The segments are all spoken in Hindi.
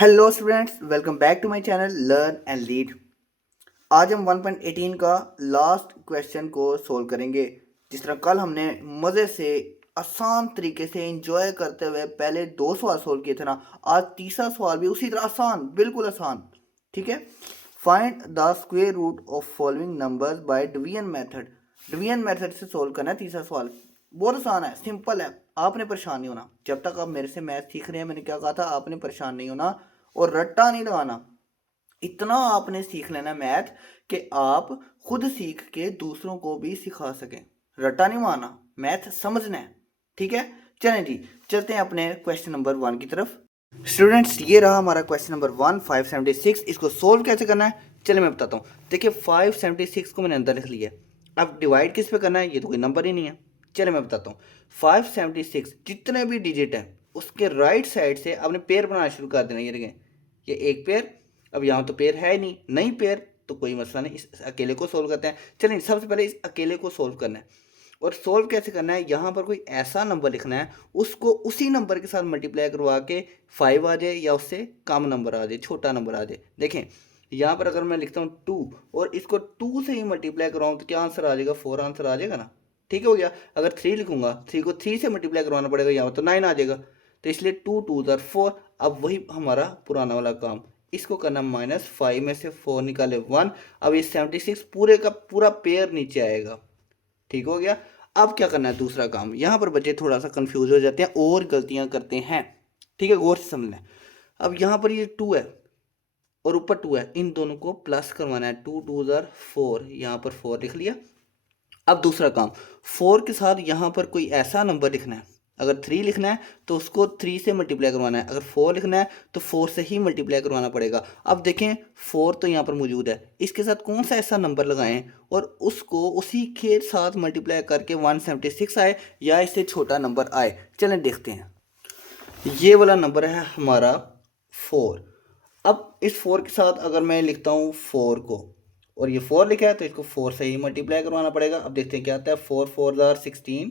Hello students, welcome back to my channel learn and lead. आज हम 1.18 का लास्ट क्वेश्चन को सोल्व करेंगे। जिस तरह कल हमने मज़े से आसान तरीके से एंजॉय करते हुए पहले दो सवाल सोल्व किए थे ना, आज तीसरा सवाल भी उसी तरह आसान, बिल्कुल आसान। ठीक है, find the square root of following numbers by division method. Division method से सोल्व करना है तीसरा सवाल। बहुत आसान है, सिंपल है। आपने परेशान नहीं होना। जब तक आप मेरे से मैथ सीख रहे हैं, मैंने क्या कहा था, आपने परेशान नहीं होना और रट्टा नहीं लगाना। इतना आपने सीख लेना मैथ कि आप खुद सीख के दूसरों को भी सिखा सकें। रट्टा नहीं मारना, मैथ समझना है। ठीक है, चलें जी, चलते हैं अपने क्वेश्चन नंबर 1 की तरफ। स्टूडेंट्स, ये रहा हमारा क्वेश्चन नंबर 1, 576। इसको सोल्व कैसे करना है, चलिए मैं बताता हूँ। देखिए, 576 को मैंने अंदर लिख लिया। अब डिवाइड किस पे करना है, ये तो कोई नंबर ही नहीं है। चलिए मैं बताता हूँ। 576 जितने भी डिजिट हैं उसके राइट साइड से आपने पेयर बनाना शुरू कर देना। ये देखें, ये एक पेयर। अब यहाँ तो पेयर है ही नहीं पेयर, तो कोई मसला नहीं, इस अकेले को सोल्व करते हैं। चलिए, सबसे पहले इस अकेले को सोल्व करना है। और सोल्व कैसे करना है, यहाँ पर कोई ऐसा नंबर लिखना है उसको उसी नंबर के साथ मल्टीप्लाई करवा के 5 आ जाए या उससे कम नंबर आ जाए, छोटा नंबर आ जाए। देखें, यहाँ पर अगर मैं लिखता हूँ 2 और इसको 2 से ही मल्टीप्लाई करवाऊँ तो क्या आंसर आ जाएगा, 4 आंसर आ जाएगा ना। ठीक हो गया। अगर 3 लिखूंगा, 3 को 3 से मल्टीप्लाई करवाना पड़ेगा, यहाँ पर तो 9 आ जाएगा। तो इसलिए 2 2 4। अब वही हमारा पुराना वाला काम, इसको करना -5 में से 4 निकाले 1। अब ये 76 पूरे का पूरा पेयर नीचे आएगा। ठीक हो गया। अब क्या करना है, दूसरा काम। यहाँ पर बच्चे थोड़ा सा कंफ्यूज हो जाते हैं और गलतियाँ करते हैं। ठीक है, गौर से समझ लें। अब यहाँ पर ये 2 है और ऊपर 2 है, इन दोनों को प्लस करवाना है। 2 2 4, यहाँ पर 4 लिख लिया। अब दूसरा काम, 4 के साथ यहाँ पर कोई ऐसा नंबर लिखना है। अगर 3 लिखना है तो उसको 3 से मल्टीप्लाई करवाना है। अगर 4 लिखना है तो 4 से ही मल्टीप्लाई करवाना पड़ेगा। अब देखें, 4 तो यहाँ पर मौजूद है, इसके साथ कौन सा ऐसा नंबर लगाएं और उसको उसी के साथ मल्टीप्लाई करके 176 आए या इससे छोटा नंबर आए। चलें देखते हैं। ये वाला नंबर है हमारा 4। अब इस 4 के साथ अगर मैं लिखता हूँ 4 को, और ये 4 लिखा है तो इसको 4 से ही मल्टीप्लाई करवाना पड़ेगा। अब देखते हैं क्या आता है। 4 4 16,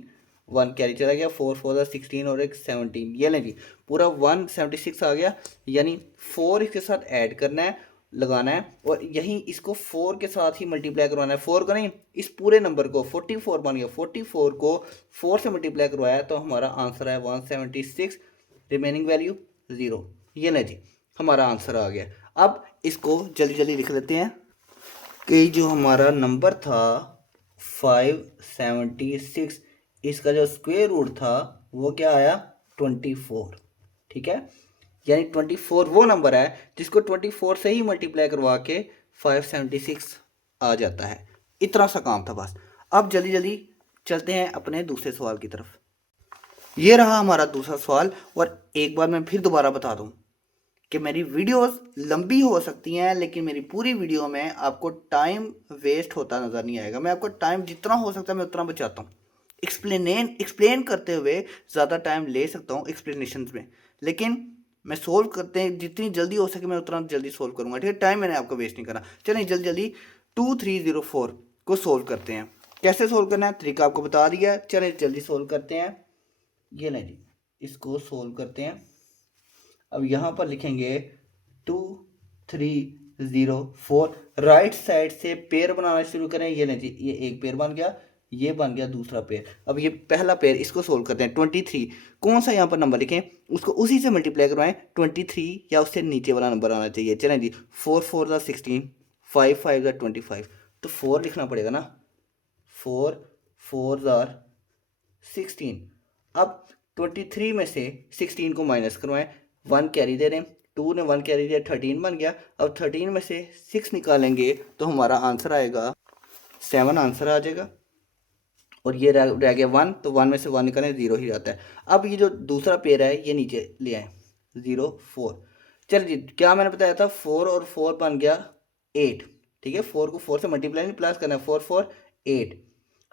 1 कैरी चला गया। 4 4 16 और एक 17, ये लें जी, पूरा 176 आ गया। यानी 4 इसके साथ ऐड करना है, लगाना है, और यहीं इसको 4 के साथ ही मल्टीप्लाई करवाना है। 4 को नहीं, इस पूरे नंबर को 44 बन गया। 44 को 4 से मल्टीप्लाई करवाया तो हमारा आंसर है 176, रिमेनिंग वैल्यू 0। ये लें जी, हमारा आंसर आ गया। अब इसको जल्दी जल्दी लिख लेते हैं कि जो हमारा नंबर था 576, इसका जो स्क्वायर रूट था वो क्या आया, 24। ठीक है, यानी 24 वो नंबर है जिसको 24 से ही मल्टीप्लाई करवा के 576 आ जाता है। इतना सा काम था बस। अब जल्दी जल्दी चलते हैं अपने दूसरे सवाल की तरफ। ये रहा हमारा दूसरा सवाल। और एक बार मैं फिर दोबारा बता दूं कि मेरी वीडियोस लंबी हो सकती हैं, लेकिन मेरी पूरी वीडियो में आपको टाइम वेस्ट होता नज़र नहीं आएगा। मैं आपको टाइम जितना हो सकता है मैं उतना बचाता हूँ। एक्सप्लेन करते हुए ज़्यादा टाइम ले सकता हूँ एक्सप्लेनेशन में, लेकिन मैं सोल्व करते हैं जितनी जल्दी हो सके मैं उतना जल्दी सोल्व करूँगा। ठीक है, टाइम मैंने आपको वेस्ट नहीं करना। चलिए जल्दी जल्दी 2304 को सोल्व करते हैं। कैसे सोल्व करना है, तरीका आपको बता दिया। चलिए जल्दी सोल्व करते हैं। ये नहीं जी, इसको सोल्व करते हैं। अब यहाँ पर लिखेंगे 2304, राइट साइड से पेयर बनाना शुरू करें। ये लें जी, ये एक पेयर बन गया, ये बन गया दूसरा पेयर। अब ये पहला पेयर, इसको सोल्व करते हैं। 23, कौन सा यहाँ पर नंबर लिखें, उसको उसी से मल्टीप्लाई करवाएं। 23 या उससे नीचे वाला नंबर आना चाहिए। चलें जी, 4 4 16, 5 5 25, तो 4 लिखना पड़ेगा ना। 4 4 16। अब 23 में से 16 को माइनस करवाएं, 1 कैरी दे दें। 2 ने 1 कैरी दिया, 13 बन गया। अब 13 में से 6 निकालेंगे तो हमारा आंसर आएगा 7, आंसर आ जाएगा। और ये रह गया 1, तो 1 में से 1 निकालें, 0 ही रहता है। अब ये जो दूसरा पेयर है ये नीचे ले आए, 0 4। चलिए जी, क्या मैंने बताया था, 4 और 4 बन गया 8। ठीक है, 4 को 4 से मल्टीप्लाई नहीं, प्लस करना है। 4 4 8।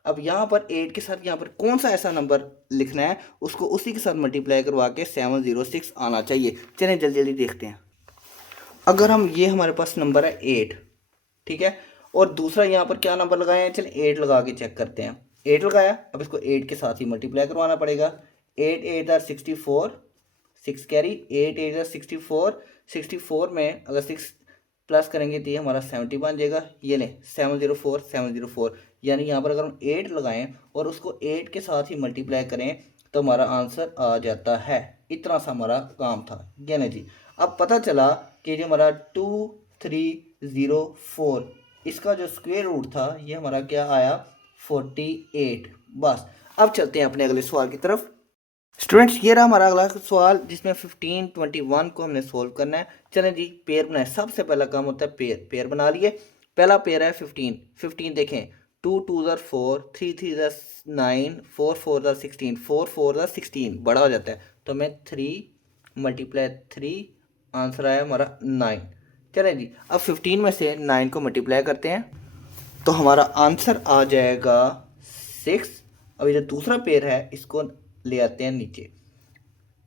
अब यहाँ पर 8 के साथ यहाँ पर कौन सा ऐसा नंबर लिखना है, उसको उसी के साथ मल्टीप्लाई करवा के 706 आना चाहिए। चलें जल्दी जल्दी देखते हैं। अगर हम, ये हमारे पास नंबर है 8, ठीक है, और दूसरा यहाँ पर क्या नंबर लगाए हैं, चलिए 8 लगा के चेक करते हैं। 8 लगाया, अब इसको 8 के साथ ही मल्टीप्लाई करवाना पड़ेगा। 8 8 64, 6 कैरी, 8 8 64, 64 में अगर 6 प्लस करेंगे तो ये हमारा 70 बन जाएगा। ये लें 704 704, यानी यहाँ पर अगर हम 8 लगाएं और उसको 8 के साथ ही मल्टीप्लाई करें तो हमारा आंसर आ जाता है। इतना सा हमारा काम था। ये ना जी, अब पता चला कि जो हमारा 2304 इसका जो स्क्वायर रूट था ये हमारा क्या आया 48। बस अब चलते हैं अपने अगले सवाल की तरफ। स्टूडेंट्स ये रहा हमारा अगला सवाल जिसमें 15 21 को हमने सोल्व करना है। चलें जी, पेयर बनाए। सबसे पहला काम होता है पेयर। पेयर बना लिए। पहला पेयर है 15 15 देखें, 2 2 4, 3 3 9, 4 4 16, 4 4 16 बड़ा हो जाता है तो हमें 3 मल्टीप्लाई 3, आंसर आया हमारा 9। चलें जी, अब 15 में से 9 को मल्टीप्लाई करते हैं तो हमारा आंसर आ जाएगा 6। अब ये जो दूसरा पेयर है इसको ले आते हैं नीचे,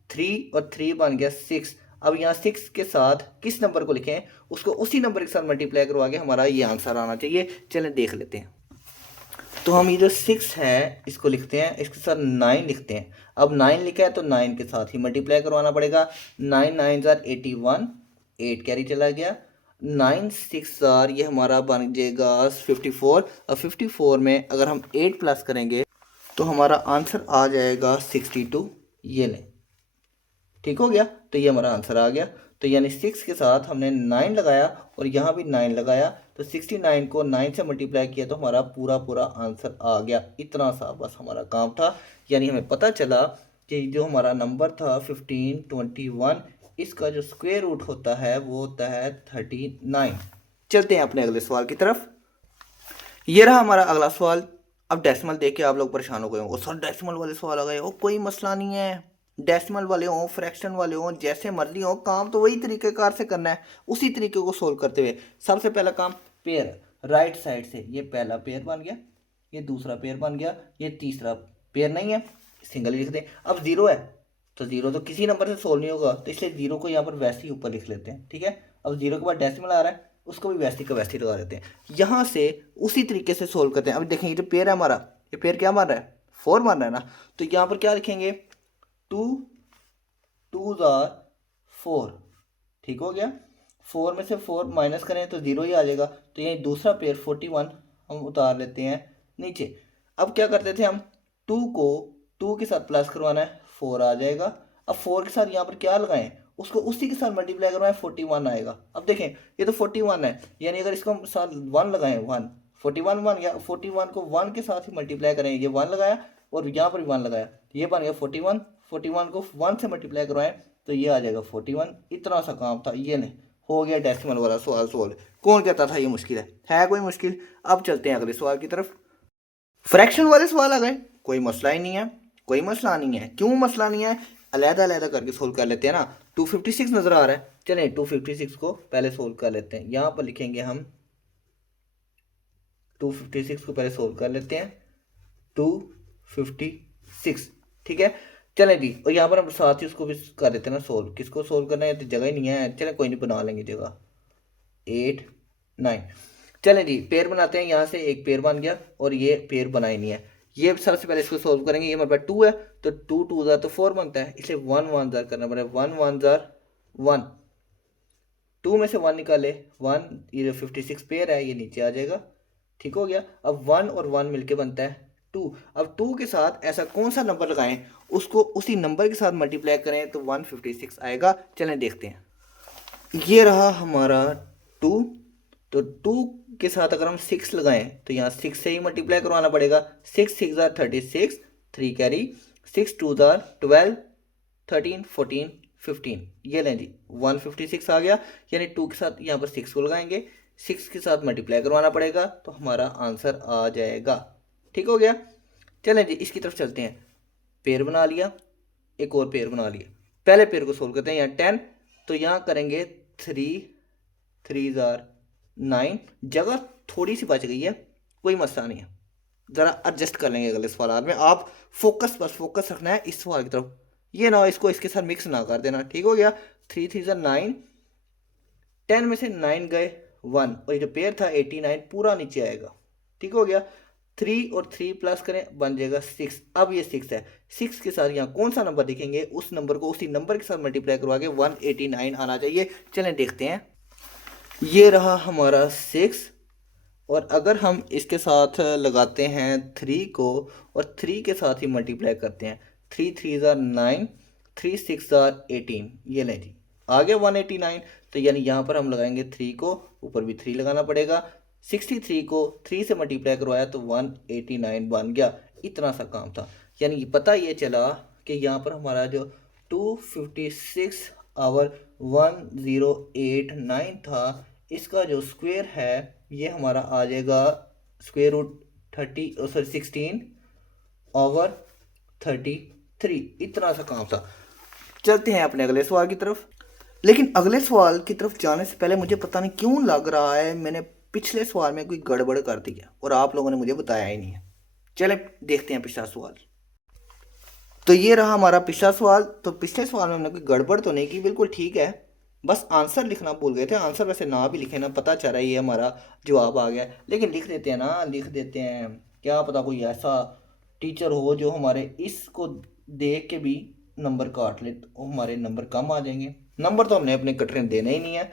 3 और 3 बन गया 6। अब यहाँ 6 के साथ किस नंबर को लिखें, उसको उसी नंबर के साथ मल्टीप्लाई करवा के हमारा ये आंसर आना चाहिए। चलें देख लेते हैं। तो हम ये जो 6 है इसको लिखते हैं, इसके साथ 9 लिखते हैं। अब 9 लिखा है तो 9 के साथ ही मल्टीप्लाई करवाना पड़ेगा। 9 9 81, 8 कैरी चला गया। 9 6 ये हमारा बन जाएगा 54। अब 54 में अगर हम 8 प्लस करेंगे तो हमारा आंसर आ जाएगा 62। ये लें, ठीक हो गया। तो ये हमारा आंसर आ गया। तो यानी 6 के साथ हमने 9 लगाया और यहाँ भी 9 लगाया तो 69 को 9 से मल्टीप्लाई किया तो हमारा पूरा पूरा आंसर आ गया। इतना सा बस हमारा काम था। यानी हमें पता चला कि जो हमारा नंबर था 15 21 इसका जो स्क्वायर रूट होता है वो होता है 39। चलते हैं अपने अगले सवाल की तरफ। ये रहा हमारा अगला सवाल। अब डेसिमल देख के आप लोग परेशान हो गए हो, सर डेसिमल वाले सवाल आ गए हो। कोई मसला नहीं है, डेसिमल वाले हों फ्रैक्शन वाले हों जैसे मर्जी हो, काम तो वही तरीक़ेकार से करना है, उसी तरीके को सोल्व करते हुए। सबसे पहला काम पेयर, राइट साइड से ये पहला पेयर बन गया, ये दूसरा पेयर बन गया, ये तीसरा पेयर नहीं है सिंगल लिख दें। अब जीरो है तो जीरो तो किसी नंबर से सोल्व नहीं होगा तो इसलिए जीरो को यहाँ पर वैसे ही ऊपर लिख लेते हैं, ठीक है। अब जीरो के बाद डेसिमल आ रहा है उसको भी वैसे का वैसे ही लगा देते हैं। यहाँ से उसी तरीके से सोल्व करते हैं। अब देखें ये जो पेयर है हमारा, ये पेयर क्या मार रहा है 4 मार रहा है ना, तो यहाँ पर क्या लिखेंगे 2 2 4, ठीक हो गया। 4 में से 4 माइनस करें तो 0 ही आ जाएगा। तो यही दूसरा पेयर 41 हम उतार लेते हैं नीचे। अब क्या करते थे हम 2 को 2 के साथ प्लस करवाना है 4 आ जाएगा। अब 4 के साथ यहाँ पर क्या लगाएं, उसको उसी के साथ मल्टीप्लाई करवाएं 41 आएगा। अब देखें ये तो 41 है, यानी अगर इसको हम साथ 1 लगाएं 1 41 बन गया। 41 को 1 के साथ ही मल्टीप्लाई करें, ये 1 लगाया और यहाँ पर भी 1 लगाया, ये बन गया 41। 41 को 1 से मल्टीप्लाई करवाएं तो ये आ जाएगा 41। इतना सा काम था, ये नहीं हो गया डेसिमल वाला सवाल सोल्व। कौन कहता था ये मुश्किल है कोई मुश्किल। अब चलते हैं अगले सवाल की तरफ। फ्रैक्शन वाले सवाल आ गए, कोई मसला ही नहीं है, कोई मसला नहीं है। क्यों मसला नहीं है, अलहदा अलहदा करके सोल्व कर लेते हैं ना। 256 नजर आ रहा है, चलें 256 को पहले सोल्व कर लेते हैं। यहाँ पर लिखेंगे हम 256 को पहले सोल्व कर लेते हैं 256, ठीक है। चलें जी, और यहाँ पर हम साथ ही उसको भी कर देते हैं ना सोल्व। किसको सोल्व करना है तो जगह ही नहीं है, चलें कोई नहीं बना लेंगे जगह 8 9। चलें जी पेयर बनाते हैं। यहाँ से एक पेयर बन गया और ये पेयर बना ही नहीं है। ये सबसे पहले इसको सोल्व करेंगे। ये हमारे पास 2 है तो 2 2 तो 4 बनता है, इसलिए 1 1 करना पड़ेगा। 1 1 1, 2 में से 1 निकाले 1, ये जो 56 पेयर है ये नीचे आ जाएगा, ठीक हो गया। अब 1 और 1 मिलके बनता है 2। अब 2 के साथ ऐसा कौन सा नंबर लगाएं उसको उसी नंबर के साथ मल्टीप्लाई करें तो 156 आएगा। चलें देखते हैं। ये रहा हमारा 2, तो 2 के साथ अगर हम 6 लगाएं तो यहाँ 6 से ही मल्टीप्लाई करवाना पड़ेगा। 6 6 36, 3 कैरी, 6 2 12, 13 14 15, ये लें जी 156 आ गया। यानी 2 के साथ यहाँ पर 6 को लगाएंगे, 6 के साथ मल्टीप्लाई करवाना पड़ेगा तो हमारा आंसर आ जाएगा, ठीक हो गया। चलें जी इसकी तरफ चलते हैं। पेयर बना लिया, एक और पेयर बना लिया। पहले पेयर को सोल्व करते हैं। यहाँ 10 तो यहाँ करेंगे 3 3 9, जगह थोड़ी सी बच गई है, कोई मसला नहीं है, ज़रा एडजस्ट कर लेंगे अगले सवाल में। आप फोकस बस फोकस रखना है इस सवाल की तरफ, ये ना इसको इसके साथ मिक्स ना कर देना, ठीक हो गया। 3 3 9, 10 में से 9 गए 1 और ये जो पेयर था 89 पूरा नीचे आएगा, ठीक हो गया। 3 और 3 प्लस करें बन जाएगा 6। अब ये 6 है, 6 के साथ यहाँ कौन सा नंबर लिखेंगे, उस नंबर को उसी नंबर के साथ मल्टीप्लाई करवा के 189 आना चाहिए। चलें देखते हैं। ये रहा हमारा 6, और अगर हम इसके साथ लगाते हैं 3 को और 3 के साथ ही मल्टीप्लाई करते हैं, 3 3 ज़ार 9, 3 6 ज़ार 18, ये लें जी आ गया 189। तो यानी यहाँ पर हम लगाएंगे 3 को, ऊपर भी 3 लगाना पड़ेगा। 63 को 3 से मल्टीप्लाई करवाया तो 189 बन गया। इतना सा काम था। यानी पता ये चला कि यहाँ पर हमारा जो 256 आवर 1089 था, इसका जो स्क्वायर है ये हमारा आ जाएगा स्क्वायर रूट 16 ओवर 33। इतना सा काम था। चलते हैं अपने अगले सवाल की तरफ। लेकिन अगले सवाल की तरफ जाने से पहले मुझे पता नहीं क्यों लग रहा है मैंने पिछले सवाल में कोई गड़बड़ कर दी है और आप लोगों ने मुझे बताया ही नहीं है। चले देखते हैं पिछला सवाल। तो ये रहा हमारा पिछला सवाल। तो पिछले सवाल में हमने कोई गड़बड़ तो नहीं की, बिल्कुल ठीक है, बस आंसर लिखना भूल गए थे। आंसर वैसे ना भी लिखे ना, पता चल रहा है ये हमारा जवाब आ गया, लेकिन लिख देते हैं ना, लिख देते हैं। क्या पता कोई ऐसा टीचर हो जो हमारे इसको देख के भी नंबर काट ले तो हमारे नंबर कम आ जाएंगे। नंबर तो हमने अपने कटरे देने ही नहीं है,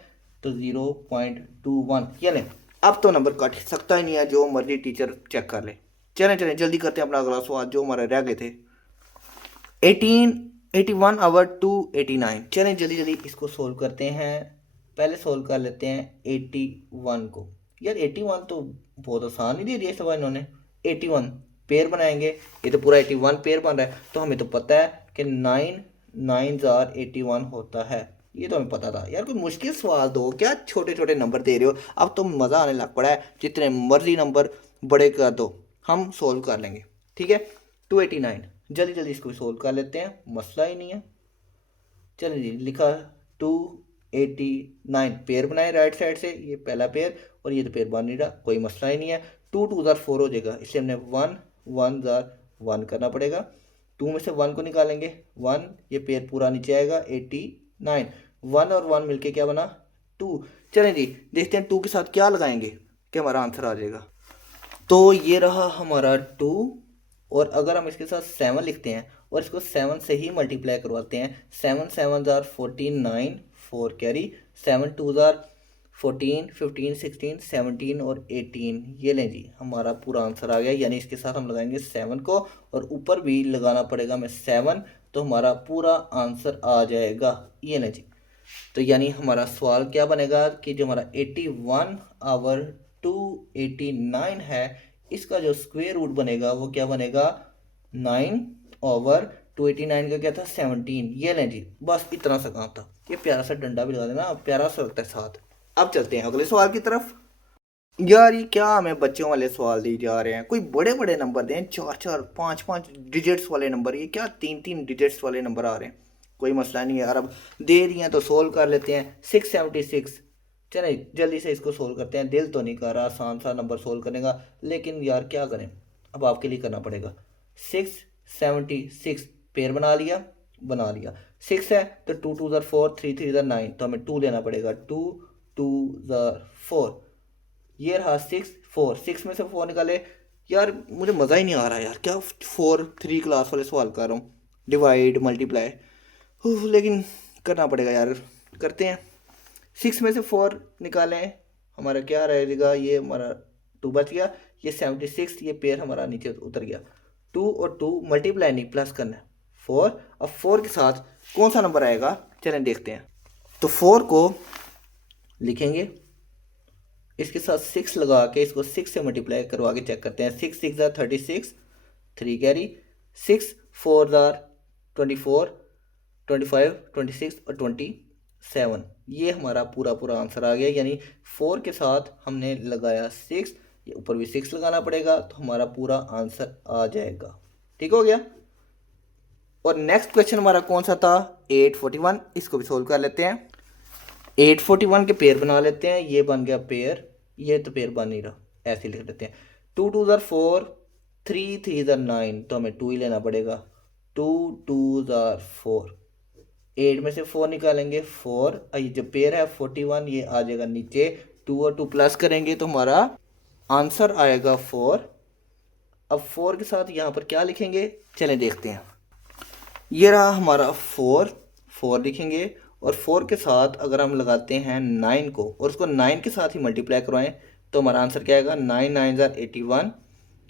तो 0.21 ये लें। अब तो नंबर कट सकता ही नहीं है, जो मर्जी टीचर चेक कर ले। चलें चलें जल्दी करते हैं अपना अगला सवाल जो हमारे रह गए थे। 81 आवर 289। चलें जल्दी जल्दी इसको सोल्व करते हैं। पहले सोल्व कर लेते हैं 81 को। यार 81 तो बहुत आसान ही दे दिया सवाल इन्होंने। 81 पेयर बनाएंगे, ये तो पूरा 81 पेयर बन रहा है, तो हमें तो पता है कि 9 9 जार 81 होता है। ये तो हमें पता था। यार कोई मुश्किल सवाल दो, क्या छोटे छोटे नंबर दे रहे हो। अब तो मज़ा आने लग पड़ा है, जितने मर्जी नंबर बड़े कर दो हम सोल्व कर लेंगे। ठीक है 289 जल्दी जल्दी इसको सोल्व कर लेते हैं, मसला ही नहीं है। चलिए जी लिखा 289 पेयर बनाए राइट साइड से, ये पहला पेयर और ये तो पेयर बन नहीं रहा, कोई मसला ही नहीं है। 2 2 ज़ार 4 हो जाएगा, इसलिए हमने 1 1 ज़ार 1 करना पड़ेगा। 2 में से 1 को निकालेंगे 1, ये पेयर पूरा नीचे आएगा 89। 1 और 1 मिलके क्या बना 2। चलें जी देखते हैं 2 के साथ क्या लगाएंगे कि हमारा आंसर आ जाएगा। तो ये रहा हमारा 2, और अगर हम इसके साथ 7 लिखते हैं और इसको 7 से ही मल्टीप्लाई करवाते हैं, 7 7 ज़ार 49, 4 कैरी, 7 2 ज़ार 14 15 16 17 और 18। ये लें जी हमारा पूरा आंसर आ गया। यानी इसके साथ हम लगाएंगे 7 को और ऊपर भी लगाना पड़ेगा हमें 7, तो हमारा पूरा आंसर आ जाएगा। ये लें जी। तो यानी हमारा सवाल क्या बनेगा कि जो हमारा 81 आवर 289 है, इसका जो स्क्वायर रूट बनेगा वो क्या बनेगा 9 ओवर 289 का क्या था 17। ये लें जी बस इतना सा काम था। ये प्यारा सा डंडा भी लगा देना, प्यारा सा लगता है साथ। अब चलते हैं अगले सवाल की तरफ। यार ये क्या हमें बच्चों वाले सवाल दिए जा रहे हैं, कोई बड़े बड़े नंबर दें, 4 4 5 5 डिजिट्स वाले नंबर, ये क्या 3 3 डिजिट्स वाले नंबर आ रहे हैं। कोई मसला नहीं है यार, अब दे दिए हैं तो सोल्व कर लेते हैं। 676। चले जल्दी से इसको सोल्व करते हैं। दिल तो नहीं कर रहा आसान सा नंबर सोल्व करने का, लेकिन यार क्या करें, अब आपके लिए करना पड़ेगा। 676 पेयर बना लिया 6 है तो 2 2 ज़ार 4, 3 3 ज़ार 9, तो हमें 2 लेना पड़ेगा। 2 2 ज़ार 4, ये रहा 6 4, 6 में से 4 निकाले। यार मुझे मज़ा ही नहीं आ रहा यार, क्या 4 3 क्लास वाले सवाल कर रहा हूँ, डिवाइड मल्टीप्लाई, लेकिन करना पड़ेगा यार, करते हैं। 6 में से 4 निकालें, हमारा क्या रहेगा, ये हमारा 2 बच गया, ये 76, ये पेयर हमारा नीचे उतर गया। 2 और 2 मल्टीप्लाई नहीं प्लस करना है 4। अब 4 के साथ कौन सा नंबर आएगा चलें देखते हैं। तो 4 को लिखेंगे, इसके साथ 6 लगा के इसको 6 से मल्टीप्लाई करवा के चेक करते हैं। 6 6 ज़ार 36, 3 कैरी, 6 4 ज़ार 24, 25 26 और 27। ये हमारा पूरा पूरा आंसर आ गया। यानी 4 के साथ हमने लगाया 6, ये ऊपर भी 6 लगाना पड़ेगा, तो हमारा पूरा आंसर आ जाएगा। ठीक हो गया। और नेक्स्ट क्वेश्चन हमारा कौन सा था 841, इसको भी सोल्व कर लेते हैं। 841 के पेयर बना लेते हैं, ये बन गया पेयर, ये तो पेयर बन नहीं रहा, ऐसे लिख लेते हैं। 2 2 ज़ार 4, 3 3 ज़ार 9, तो हमें 2 ही लेना पड़ेगा। 2 2 ज़ार 4, 8 में से 4 निकालेंगे 4, ये जो पेयर है 41, ये आ जाएगा नीचे। 2 और 2 प्लस करेंगे तो हमारा आंसर आएगा 4। अब 4 के साथ यहाँ पर क्या लिखेंगे, चलें देखते हैं। ये रहा हमारा 4 लिखेंगे और 4 के साथ अगर हम लगाते हैं 9 को और उसको 9 के साथ ही मल्टीप्लाई करवाएं तो हमारा आंसर क्या आएगा, 9 9 ज़ार 81,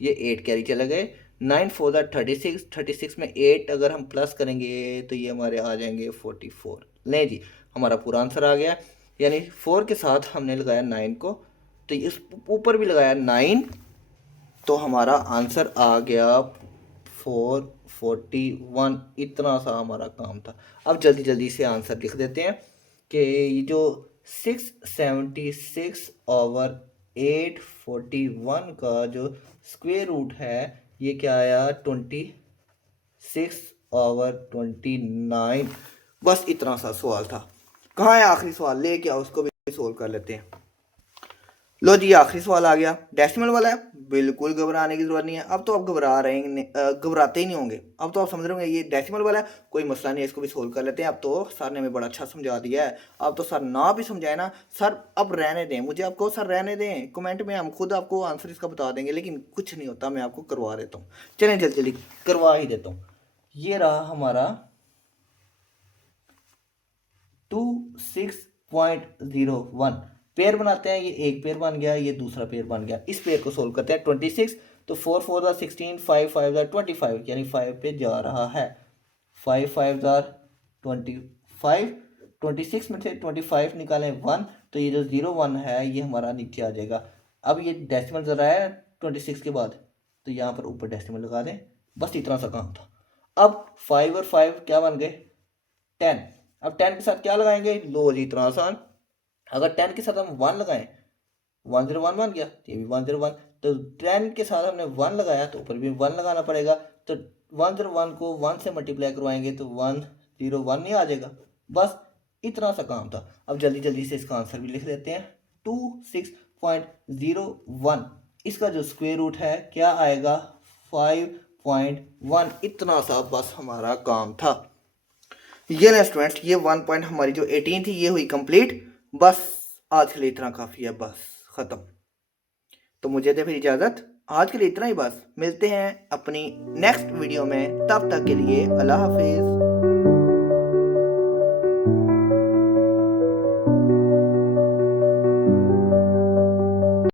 ये 8 कैरी चले गए, 9 4 ज़ार 36, 36 में 8 अगर हम प्लस करेंगे तो ये हमारे आ जाएंगे 44। लें जी, हमारा पूरा आंसर आ गया। यानी 4 के साथ हमने लगाया 9 को, तो इस ऊपर भी लगाया 9, तो हमारा आंसर आ गया 441। इतना सा हमारा काम था। अब जल्दी जल्दी से आंसर लिख देते हैं कि ये जो 676 ओवर 841 का जो स्क्वायर रूट है ये क्या आया, 26 ओवर 29। बस इतना सा सवाल था। कहाँ है आखिरी सवाल, लेके आओ, उसको भी सोल्व कर लेते हैं। लो जी, आखिरी सवाल आ गया, डेसिमल वाला है। बिल्कुल घबराने की जरूरत नहीं है। अब तो आप घबराते ही नहीं होंगे। अब तो आप समझ रहे होंगे ये डेसिमल वाला है, कोई मसला नहीं है, इसको भी सोल्व कर लेते हैं। अब तो सर ने हमें बड़ा अच्छा समझा दिया है। अब तो सर ना भी समझाए ना सर, अब रहने दें मुझे, आपको सर रहने दें, कमेंट में हम खुद आपको आंसर इसका बता देंगे, लेकिन कुछ नहीं होता, मैं आपको करवा देता हूँ। चलें जल्दी जल्दी करवा ही देता हूँ। ये रहा हमारा 26.01 पेयर बनाते हैं। ये एक पेयर बन गया, ये दूसरा पेयर बन गया। इस पेयर को सोल्व करते हैं। 26, तो 4 4 ज़ार 16, 5 5 ज़ार 25, यानी 5 पे जा रहा है। 5 5 ज़ार 25, 26 में से 25 निकालें 1, तो ये जो 01 है ये हमारा नीचे आ जाएगा। अब ये डेसिमल ज़रा है 26 के बाद, तो यहाँ पर ऊपर डेसिमल लगा दें। बस इतना सा काम था। अब 5 और 5 क्या बन गए, 10। अब 10 के साथ क्या लगाएंगे, लो जी इतना आसान। अगर 10 के साथ हम 1 लगाएं, 101 बन गया, ये भी 101। तो 10 के साथ हमने 1 लगाया तो ऊपर भी 1 लगाना पड़ेगा। तो 101 को 1 से मल्टीप्लाई करवाएंगे तो 101 नहीं आ जाएगा। बस इतना सा काम था। अब जल्दी जल्दी से इसका आंसर भी लिख लेते हैं। 26.01, इसका जो स्क्वायर रूट है क्या आएगा, 5.1। इतना सा बस हमारा काम था। ये ना स्टूडेंट्स, ये 1 पॉइंट हमारी जो 18 थी ये हुई कंप्लीट। बस आज के लिए इतना काफ़ी है, बस ख़त्म। तो मुझे दे फिर इजाज़त, आज के लिए इतना ही बस। मिलते हैं अपनी नेक्स्ट वीडियो में, तब तक के लिए अल्लाह हाफिज़।